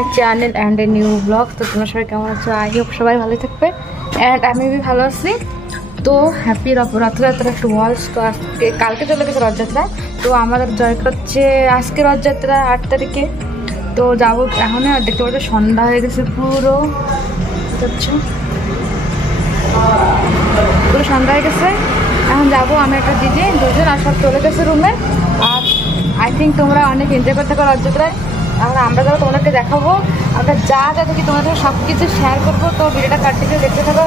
My channel and a new blog. তো তোমরা সবাই কেমন আছো? আই হোপ সবাই ভালো থাকবে অ্যান্ড আমি ভালো আছি। তো হ্যাপি রথযাত্রা একটু বলস। তো আজকে কালকে চলে গেছে রথযাত্রা, তো আমাদের জয়টা হচ্ছে আজকে রথযাত্রা 8 তারিখে। তো যাবো এখন, দেখতে পাচ্ছি সন্ধ্যা হয়ে গেছে, পুরো পুরো সন্ধ্যা হয়ে গেছে। এখন যাবো আমি একটা দিদি দুজন, আর সব চলে গেছে রুমে। আর আই থিঙ্ক তোমরা অনেক এনজয় করতে পারো রথযাত্রায়। এখন আমরা যাবো, তোমাদেরকে দেখাবো আমরা যা যা দেখি, তোমাদের সব কিছু শেয়ার করবো। তো ভিডিওটা কাটতে দেখতে থাকো,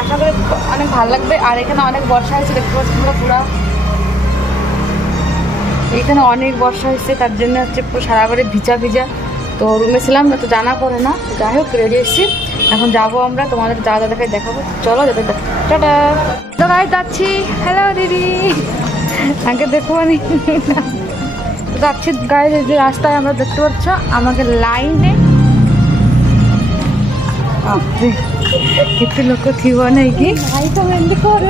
আশা করি অনেক ভালো লাগবে। আর এখানে অনেক বর্ষা হয়েছে, দেখতে পাচ্ছি তোমরা পুরো এখানে অনেক বর্ষা হয়েছে, তার জন্য হচ্ছে পুরো সারা করে ভিজা ভিজা। তো রুমে ছিলাম না, তো জানা পড়ে না, যাই হোক রেডি এসেছি। এখন যাবো আমরা, তোমাদের যা যা দেখাই দেখাবো, চলো যেতে দেখো। টাটা দাঁড়াই যাচ্ছি। হ্যালো দিদি, আগে দেখো নি যাচ্ছি গায়ে, যে রাস্তায় আমরা দেখতে পাচ্ছ আমাকে লাইনে কিছু লোক থিব নাকি,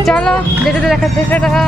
চলো যেতে দেখাচ্ছে। টাটা।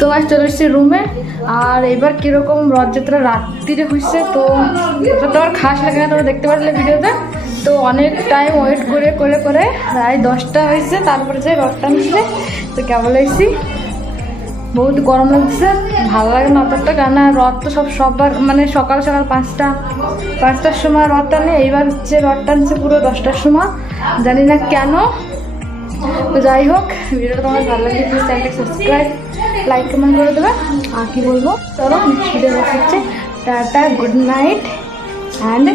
তো আজ চলে এসেছি রুমে। আর এবার কিরকম রথযাত্রা রাত্রিরে হচ্ছে, তো তোমার খাস লাগে না, তোমরা দেখতে পারলে ভিডিওতে। তো অনেক টাইম ওয়েট করে করে করে প্রায় 10টা হয়েছে, তারপরে যে রথটা নিচ্ছে। তো কেমন লাগছি, বহুত গরম লাগছে, ভালো লাগে না অতটা, কেন রথ তো সবার মানে সকাল সকাল 5টার সময় রথ টানে। এইবার হচ্ছে রথ টানছে পুরো 10টার সময়, জানি না কেন। তো যাই হোক, ভিডিওটা তোমার ভালো লাগলে প্লিজ চ্যানেলটা সাবস্ক্রাইব, লাইক, কমেন্ট করে দেবে। আর কি বলবো, চলো নেক্সট ভিডিও দেখা হচ্ছে। Tata, good night and